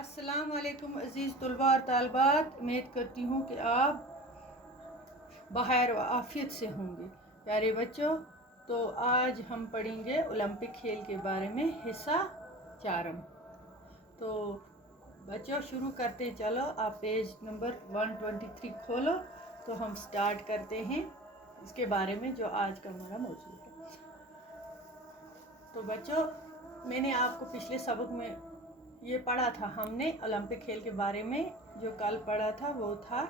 अस्सलाम वालेकुम अज़ीज़ तलबा और तालबात, उम्मीद करती हूँ कि आप बखैर व आफियत से होंगे। प्यारे बच्चों, तो आज हम पढ़ेंगे ओलंपिक खेल के बारे में हिस्सा 4। तो बच्चों शुरू करते हैं। चलो आप पेज नंबर 123 खोलो तो हम स्टार्ट करते हैं इसके बारे में जो आज का हमारा मौजूद है। तो बच्चों, मैंने आपको पिछले सबक में ये पढ़ा था, हमने ओलंपिक खेल के बारे में जो कल पढ़ा था वो था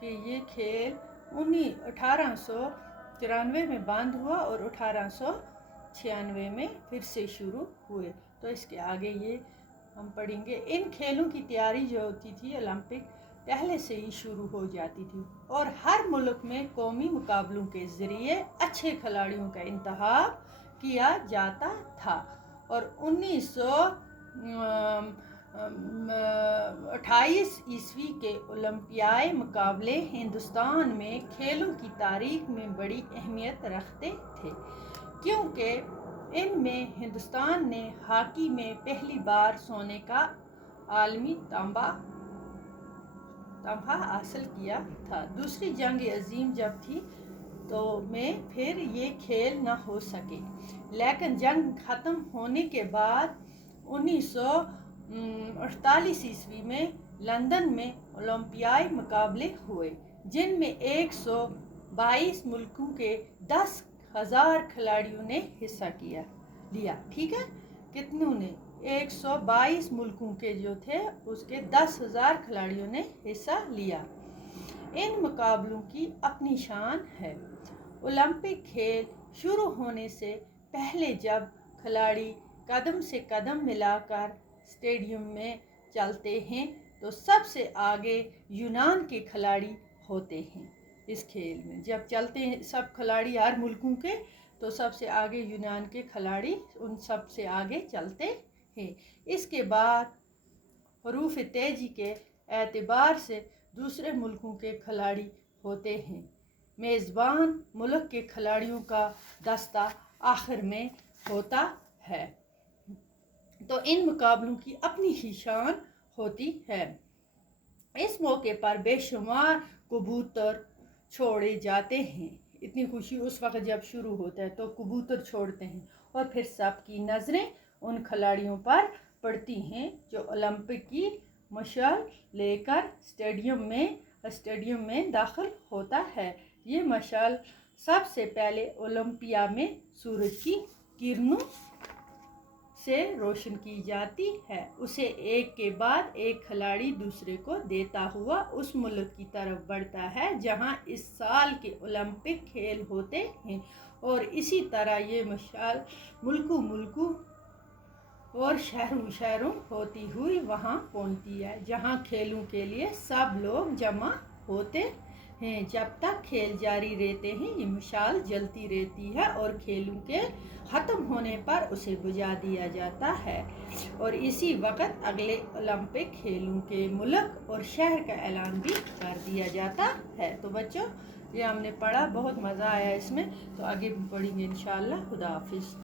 कि ये खेल 1894 में बंद हुआ और 1896 में फिर से शुरू हुए। तो इसके आगे ये हम पढ़ेंगे। इन खेलों की तैयारी जो होती थी ओलंपिक पहले से ही शुरू हो जाती थी और हर मुल्क में कौमी मुकाबलों के ज़रिए अच्छे खिलाड़ियों का इंतखाब किया जाता था। और 1928 ईस्वी के ओलंपियाई मुकाबले हिंदुस्तान में खेलों की तारीख में बड़ी अहमियत रखते थे, क्योंकि इनमें हिंदुस्तान ने हॉकी में पहली बार सोने का आलमी तमगा हासिल किया था। दूसरी जंग अजीम जब थी तो में फिर ये खेल न हो सके, लेकिन जंग ख़त्म होने के बाद 1948 ईस्वी में लंदन में ओलंपियाई मुकाबले हुए, जिनमें 122 मुल्कों के 10,000 खिलाड़ियों ने हिस्सा लिया। ठीक है, कितनों ने? 122 मुल्कों के जो थे उसके 10,000 खिलाड़ियों ने हिस्सा लिया। इन मुकाबलों की अपनी शान है। ओलंपिक खेल शुरू होने से पहले जब खिलाड़ी कदम से कदम मिलाकर स्टेडियम में चलते हैं तो सबसे आगे यूनान के खिलाड़ी होते हैं। इस खेल में जब चलते हैं सब खिलाड़ी हर मुल्कों के, तो सबसे आगे यूनान के खिलाड़ी उन सब से आगे चलते हैं। इसके बाद हरूफ तेजी के एतबार से दूसरे मुल्कों के खिलाड़ी होते हैं। मेज़बान मुल्क के खिलाड़ियों का दस्ता आखिर में होता है। तो इन मुकाबलों की अपनी ही शान होती है। इस मौके पर बेशुमार कबूतर छोड़े जाते हैं। इतनी खुशी उस वक्त जब शुरू होता है तो कबूतर छोड़ते हैं और फिर सबकी नज़रें उन खिलाड़ियों पर पड़ती हैं जो ओलंपिक की मशाल लेकर स्टेडियम में दाखिल होता है। ये मशाल सबसे पहले ओलंपिया में सूरज की किरणों से रोशन की जाती है। उसे एक के बाद एक खिलाड़ी दूसरे को देता हुआ उस मुल्क की तरफ बढ़ता है जहां इस साल के ओलंपिक खेल होते हैं, और इसी तरह ये मशाल मुल्कों और शहरों होती हुई वहां पहुंचती है जहां खेलों के लिए सब लोग जमा होते हैं। जब तक खेल जारी रहते हैं ये मशाल जलती रहती है और खेलों के ख़त्म होने पर उसे बुझा दिया जाता है, और इसी वक्त अगले ओलंपिक खेलों के मुल्क और शहर का ऐलान भी कर दिया जाता है। तो बच्चों, ये हमने पढ़ा, बहुत मज़ा आया इसमें। तो आगे भी पढ़ेंगे इंशाअल्लाह। खुदा हाफिज़।